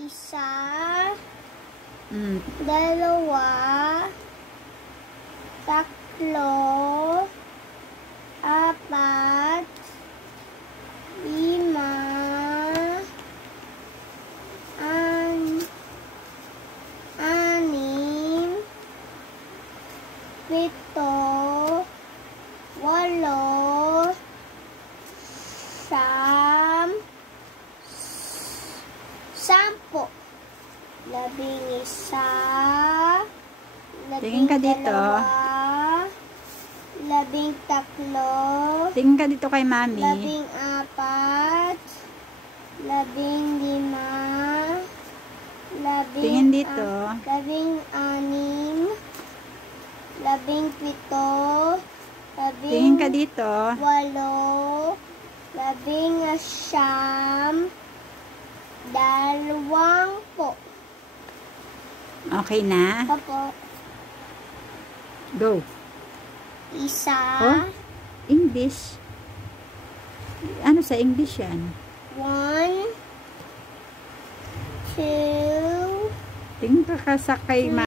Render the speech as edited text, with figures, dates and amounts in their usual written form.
Isa, Mm. dalawa, tatlo, apat, lima, anim, pito, walo, sampu, 11, Tingin ka dito. 13, Tingin ka dito kay Mami. 14, 15, Tingin dito. 16, 17, Tingin ka dito. 18, 19, 20. Okay na? Opo. Go. Isa. Oh, English. Ano sa English yan? 1, 2. Tingin ka sa kay Mami.